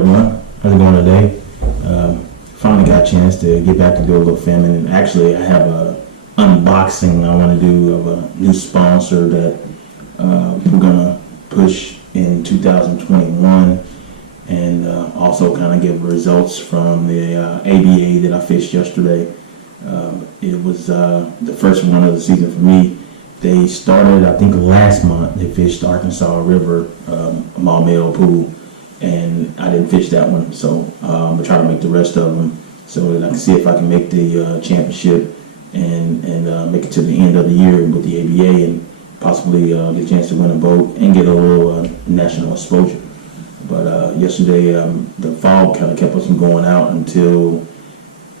everyone. How's it going today? Finally got a chance to get back to do a little filming. And actually, I have a unboxing I want to do of a new sponsor that we're gonna push in 2021, and also kind of give results from the ABA that I fished yesterday. It was the first one of the season for me. They started, I think, last month. They fished the Arkansas River Maumelle pool, and I didn't fish that one, so I'm gonna try to make the rest of them so that I can see if I can make the championship and make it to the end of the year with the ABA and possibly get a chance to win a boat and get a little national exposure. But yesterday, the fog kind of kept us from going out until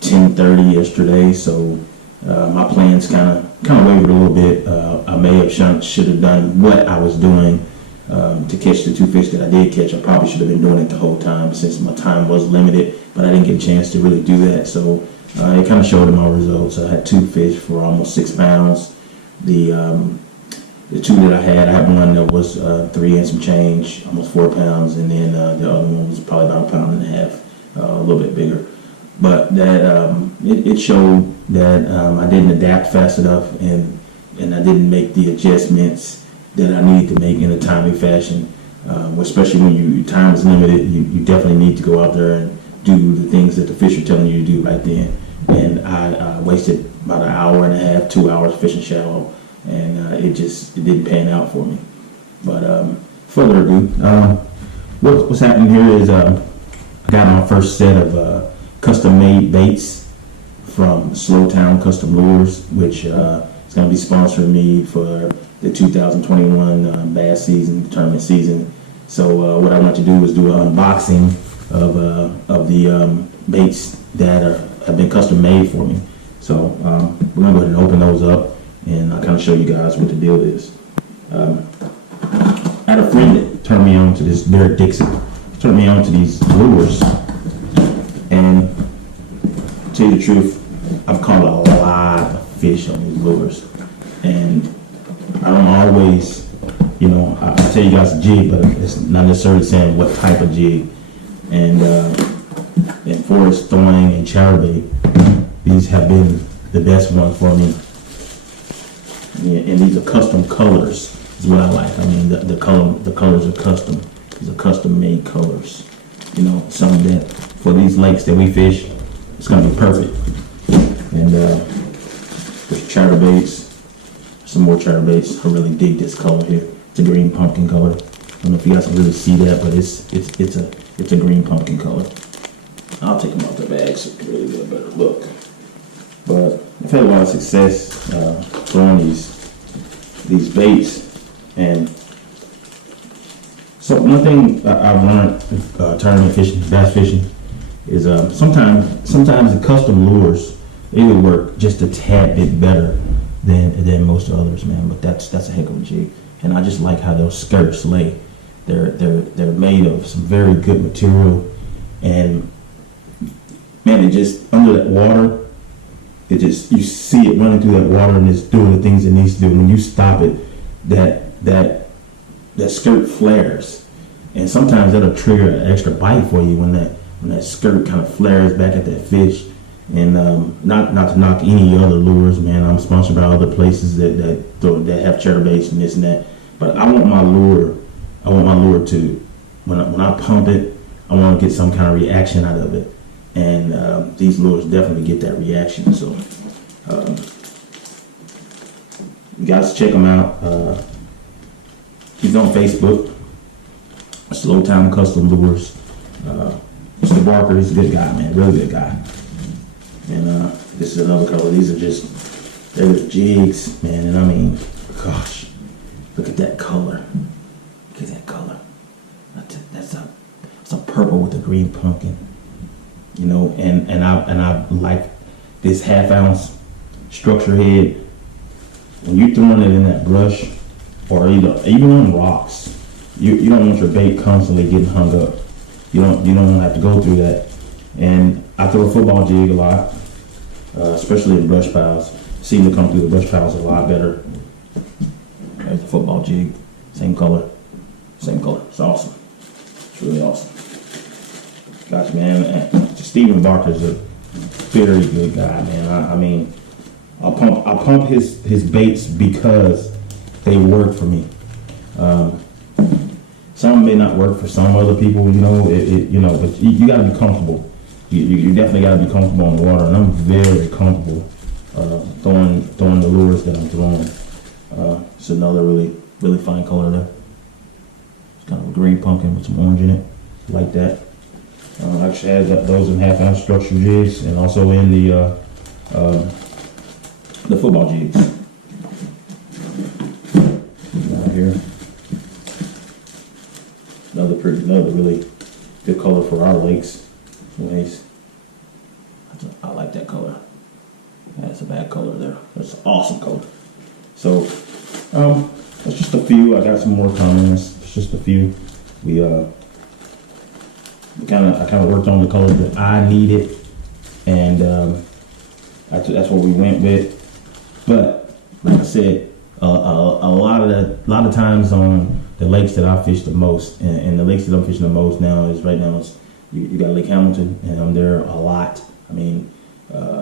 10:30 yesterday, so my plans kind of wavered a little bit. I may have should have done what I was doing to catch the two fish that I did catch. I probably should have been doing it the whole time since my time was limited, but I didn't get a chance to really do that. So it kind of showed in my results. I had two fish for almost 6 pounds. The two that I had one that was 3 and some change, almost 4 pounds, and then the other one was probably about 1.5 pounds, a little bit bigger. But that it showed that I didn't adapt fast enough, and I didn't make the adjustments that I needed to make in a timely fashion. Especially when your time is limited, you definitely need to go out there and do the things that the fish are telling you to do right then. And I wasted about 1.5 hours, 2 hours fishing shallow, and it didn't pan out for me. But further ado, what's happening here is I got my first set of custom-made baits from Slowtown Custom Lures, which is going to be sponsoring me for the 2021 bass season, tournament season. So what I want to do is do an unboxing of the baits that have been custom made for me. So we're going to go ahead and open those up, and I'll kind of show you guys what the deal is. I had a friend that turned me on to this, Derek Dixon, turned me on to these lures, and to tell you the truth, I've caught a lot of fish on these lures, and I don't always, I tell you guys a jig, but it's not necessarily saying what type of jig. And forest throwing and chatterbait, these have been the best ones for me. Yeah, and these are custom colors, is what I like. I mean, the colors are custom. These are custom made colors. Some that for these lakes that we fish, it's gonna be perfect. And there's chatterbaits. Some more chatterbaits. I really dig this color here. It's a green pumpkin color. I don't know if you guys can really see that, but it's a green pumpkin color. I'll take them out the bag so you can really get a better look. But I've had a lot of success throwing these baits, and so one thing I've learned tournament fishing, bass fishing, is sometimes the custom lures, they would work just a tad bit better than most others, man. But that's a heck of a jig, and I just like how those skirts lay. They're made of some very good material, and man, it just under that water, you see it running through that water, and it's doing the things it needs to do. When you stop it, that skirt flares, and sometimes that'll trigger an extra bite for you when that skirt kind of flares back at that fish. And not to knock any other lures, man. I'm sponsored by other places that have chatterbaits and this and that. But I want my lure to, when I pump it, I want to get some kind of reaction out of it. And these lures definitely get that reaction. So you guys check them out. He's on Facebook, Slowtown Custom Lures. Mr. Barker, he's a good guy, man, really good guy. And this is another color. These are they're just jigs, man. And I mean, gosh, look at that color. Look at that color. That's a purple with a green pumpkin. And I like this 1/2 ounce structure head. When you're throwing it in that brush, or even on rocks, you don't want your bait constantly getting hung up. You don't have to go through that. And I throw a football jig a lot, especially in brush piles. Seem to come through the brush piles a lot better. There's the football jig, same color. It's awesome. It's really awesome. Gosh, man, Steven Barker's a very good guy, man. I mean, I pump his baits because they work for me. Some may not work for some other people, you know. But you got to be comfortable. You definitely got to be comfortable on the water, and I'm very comfortable throwing the lures that I'm throwing. It's another really fine color there. It's kind of a green pumpkin with some orange in it, like that. I actually had those in half-ounce structural jigs, and also in the football jigs. Down here, another really good color for our lakes. Anyways, I like that color. That's a bad color there. That's an awesome color. So, that's just a few. I got some more comments. It's just a few. I kind of worked on the colors that I needed, and that's what we went with. But like I said, a lot of times on the lakes that I fish the most, and the lakes that I'm fishing the most now is you got Lake Hamilton, and I'm there a lot. I mean,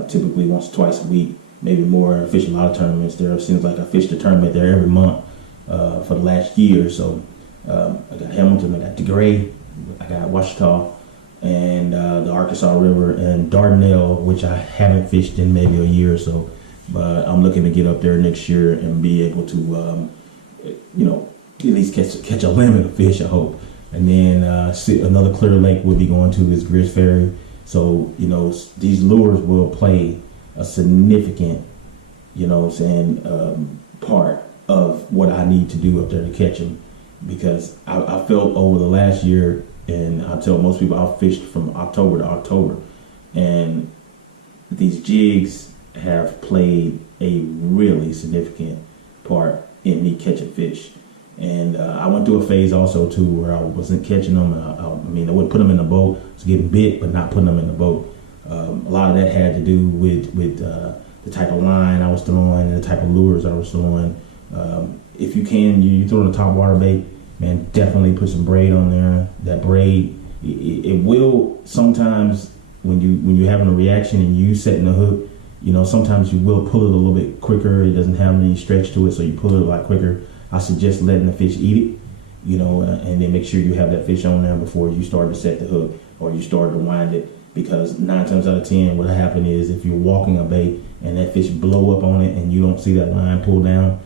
typically once or twice a week, maybe more. I fish a lot of tournaments there. It seems like I fished a tournament there every month for the last year. So I got Hamilton, I got DeGray, I got Ouachita, and the Arkansas River, and Dardanelle, which I haven't fished in maybe a year or so. But I'm looking to get up there next year and be able to, at least catch a limit of fish, I hope. And then another clear lake we'll be going to is Greers Ferry. So, these lures will play a significant, part of what I need to do up there to catch them. Because I felt over the last year, and I tell most people I've fished from October to October, and these jigs have played a really significant part in me catching fish. And I went through a phase also too where I wasn't catching them. I wouldn't put them in the boat. I was getting bit, but not putting them in the boat. A lot of that had to do with the type of line I was throwing and the type of lures I was throwing. If you can, you throw in a top water bait, man, definitely put some braid on there. That braid, it will sometimes when you're having a reaction and you setting the hook, sometimes you will pull it a little bit quicker. It doesn't have any stretch to it, so you pull it a lot quicker. I suggest letting the fish eat it, and then make sure you have that fish on there before you start to set the hook or you start to wind it. Because 9 times out of 10, what happen is if you're walking a bait and that fish blow up on it and you don't see that line pull down,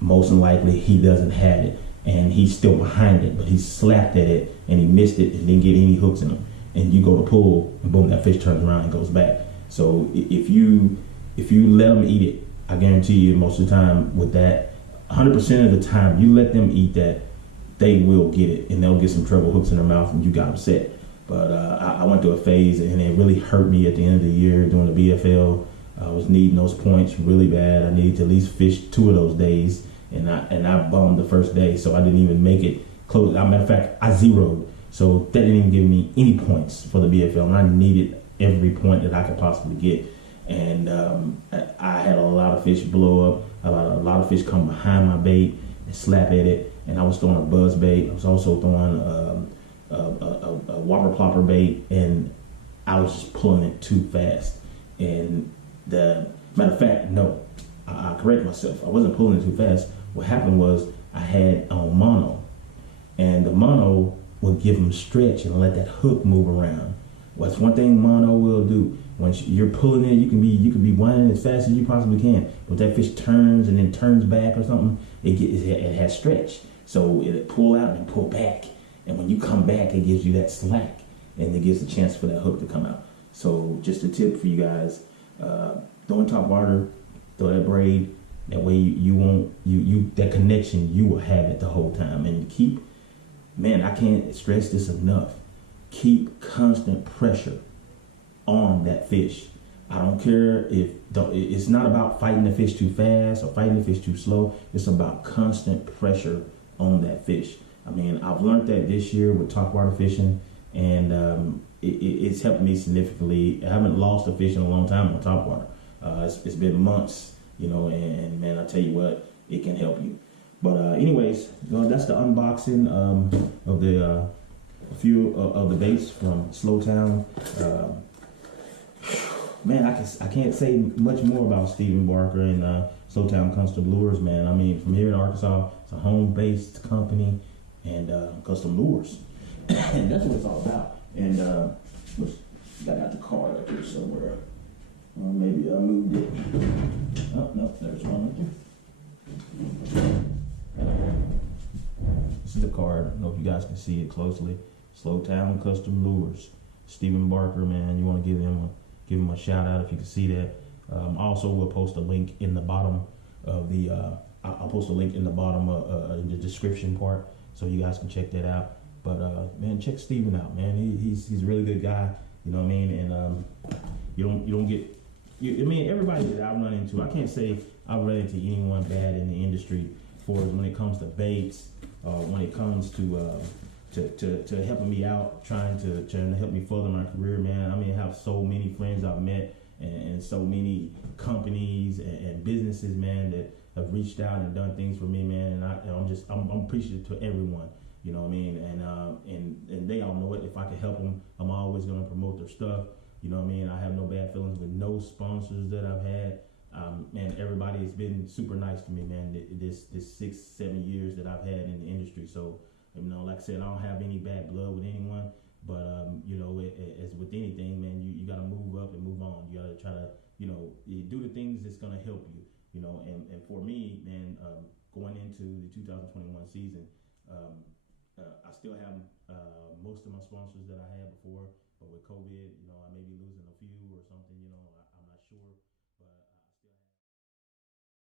most than likely he doesn't have it and he's still behind it, but he slapped at it and he missed it and didn't get any hooks in him. And you go to pull and boom, that fish turns around and goes back. So if you let them eat it, I guarantee you most of the time with that, 100% of the time you let them eat that, they will get it and they'll get some treble hooks in their mouth and you got them set. But I went through a phase and it really hurt me at the end of the year doing the BFL. I was needing those points really bad. I needed to at least fish 2 of those days, and I bummed the first day, so I didn't even make it close. As a matter of fact, I zeroed, so that didn't even give me any points for the BFL, and I needed every point that I could possibly get. And I had a lot of fish blow up, a lot of fish come behind my bait and slap at it, and I was throwing a buzz bait. I was also throwing a whopper plopper bait, and I was just pulling it too fast. And the matter of fact, no, I correct myself. I wasn't pulling it too fast. What happened was I had on mono, and the mono would give them stretch and let that hook move around. What's one thing mono will do? Once you're pulling it, you can be winding as fast as you possibly can. But that fish turns and then turns back or something, it has stretch. So it pull out and pull back. And when you come back, it gives you that slack, and it gives a chance for that hook to come out. So just a tip for you guys: throw in top water, throw that braid. That way you won't that connection, you will have it the whole time. And I can't stress this enough. Keep constant pressure on that fish. I don't care it's not about fighting the fish too fast or fighting the fish too slow. It's about constant pressure on that fish. I mean, I've learned that this year with top water fishing, and it's helped me significantly. I haven't lost a fish in a long time on top water. It's been months, and man, I tell you what, it can help you. But anyways, that's the unboxing of the a few of the dates from Slowtown. Man, I can't say much more about Stephen Barker and Slowtown Custom Lures, man. I mean, from here in Arkansas, it's a home-based company and custom lures, and that's what it's all about. And got out the car right here somewhere. Maybe I moved it. Oh no, there's one right there. This is the card. I don't know if you guys can see it closely. Slowtown Custom Lures. Stephen Barker, man, you want to give him a shout out if you can see that. Also, we'll post a link in the bottom of the. I'll post a link in the bottom in the description part, so you guys can check that out. But man, check Stephen out, man. He's a really good guy. You know what I mean? And you don't get. I mean, everybody that I run into, I can't say I've run into anyone bad in the industry. For when it comes to baits, when it comes to helping me out, trying to help me further my career, man. I mean, I have so many friends I've met and so many companies and businesses, man, that have reached out and done things for me, man. And I'm appreciative to everyone, you know what I mean? And they all know it. If I can help them, I'm always going to promote their stuff. You know what I mean? I have no bad feelings with no sponsors that I've had. Man, everybody has been super nice to me, man. This 6-7 years that I've had in the industry. So, you know, like I said, I don't have any bad blood with anyone. But you know, as with anything, man, you got to move up and move on. You got to try to, you know, do the things that's gonna help you. You know, and for me, man, going into the 2021 season, I still have most of my sponsors that I had before. But with COVID, you know, I may be losing a few or something, you know.